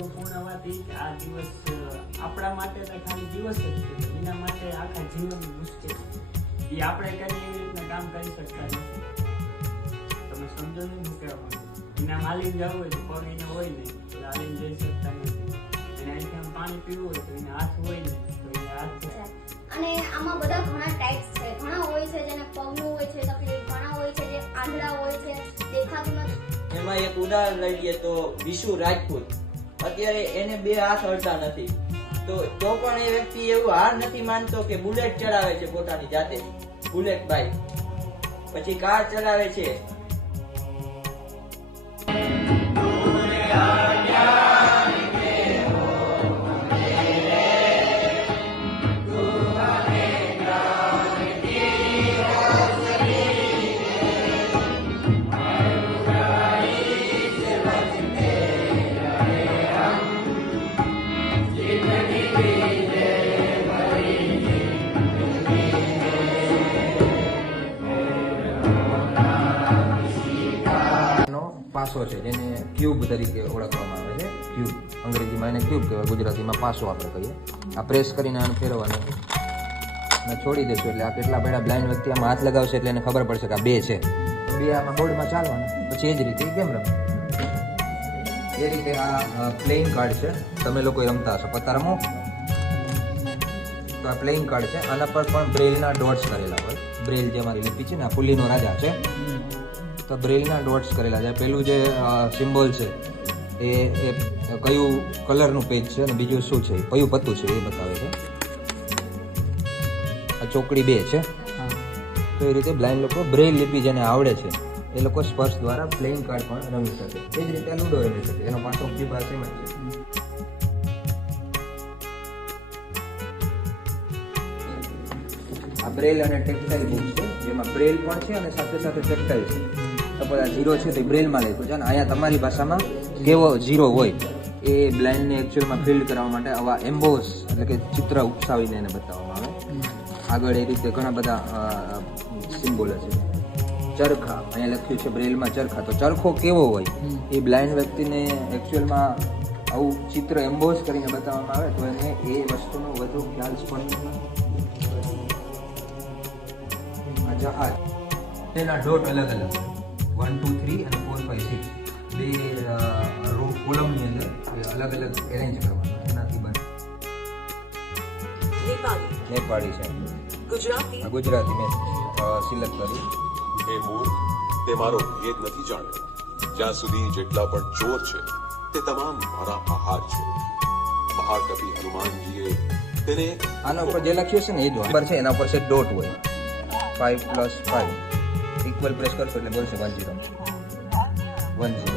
મહત્વપૂર્ણ વાત એ કે આ દિવસ આપણા માટે તો ખાલી દિવસ જ છે, એના માટે આખા જીવનની મુશ્કેલ એ આપણે કરીએ એવી રીતના કામ કરી શકતા નથી. તમે સમજો નહીં હું કહેવા માંગુ. એના હાલીને જવું હોય તો પગ એને હોય નહીં તો હાલીને જઈ શકતા નથી. એને અહીંથી આમ પાણી પીવું હોય તો એને હાથ હોય નહીં તો એને હાથ. અને આમાં બધા ઘણા ટાઈપ્સ છે. ઘણા હોય છે જેને પગનું હોય છે તકલીફ, ઘણા હોય છે જે આંધળા હોય છે, દેખાતું નથી. એમાં એક ઉદાહરણ લઈ લઈએ તો વિશુ રાજપૂત, અત્યારે એને 2 હાથ હલતા નથી, તો પણ એ વ્યક્તિ એવું હાર નથી માનતો કે બુલેટ ચલાવે છે પોતાની જાતે, બુલેટ બાઇક, પછી કાર ચલાવે છે. પાસો છે જેને ક્યુબ તરીકે ઓળખવામાં આવે છે. ક્યુબ અંગ્રેજીમાં એને ક્યુબ કહેવાય, ગુજરાતીમાં પાસો આપણે કહીએ. આ પ્રેસ કરીને આને ફેરવવાનું અને છોડી દેશું એટલે આ કેટલા બધા બ્લાઇન્ડ વ્યક્તિ આમાં હાથ લગાવશે એટલે એને ખબર પડશે કે આ 2 છે. 2 આમાં બોર્ડમાં ચાલવાના, પછી એ જ રીતે કેમ રમે એ રીતે. આ પ્લેઇંગ કાર્ડ છે, તમે લોકો રમતા હશો પત્તા રમો તો આ પ્લેઇંગ કાર્ડ છે. આના પર પણ બ્રેઇલના ડોટ્સ કરેલા હોય. બ્રેઇલ જે અમારી લિપિ છે ને આ પુલીનો રાજા છે તો બ્રેઇલના ડોટ્સ કરેલા છે. પેલું જે સિમ્બોલ છે એ કયું કલરનું પેજ છે અને બીજું શું છે કયું પત્તું છે એ બતાવે છે. આ ચોકડી 2 છે. તો એ રીતે બ્લાઇન્ડ લોકો બ્રેઇલ લિપિ જેને આવડે છે એ લોકો સ્પર્શ દ્વારા પ્લેઇંગ કાર્ડ પણ રમી શકે. એ જ રીતે લૂડો રમી શકે. એનો પાછો ક્યુબ આ સેમ જ છે. આ બ્રેલ અને ટેક્ટાઇલ બુક છે જેમાં બ્રેલ પણ છે અને સાથે સાથે ટેક્ટાઇલ છે. સપોઝ આ 0 છે તો બ્રેલમાં લખ્યું છે અને અહીંયા તમારી ભાષામાં કેવો 0 હોય એ બ્લાઇન્ડને એકચ્યુઅલમાં ફિલ્ડ કરવા માટે આવા એમ્બોસ એટલે કે ચિત્ર ઉપસાવીને એને બતાવવામાં આવે. આગળ એ રીતે ઘણા બધા સિમ્બોલ છે. ચરખા અહીંયા લખ્યું છે બ્રેલમાં ચરખા, તો ચરખો કેવો હોય એ બ્લાઇન્ડ વ્યક્તિને એકચ્યુઅલમાં આવું ચિત્ર એમ્બોસ કરીને બતાવવામાં આવે તો એને એ વસ્તુનો વધુ ખ્યાલ સ્પષ્ટ થાય. જહાજ તેના ડોટ અલગ અલગ 1 2 3 અને 4 5 6 બે રો કોલમની અંદર અલગ અલગ એરેન્જ કરવાના. એનાથી બને નેપાળી છે, ગુજરાતી મેં સિલેક્ટ કરી. એ મૂર્ખ તે મારો ભેદ નથી જાણ્યો, જ્યાં સુધી જેટલા પણ ચોર છે તે તમામ મારા આહાર છે. મહાકવિ હનુમાનજીએ તેને આના ઉપર જે લખ્યું છે ને એ જ નંબર છે, એના ઉપર છે ડોટ હોય 5 + 5 ઇક્વલ પ્રેસ કરશો એટલે બોલશે 1 0 1 0.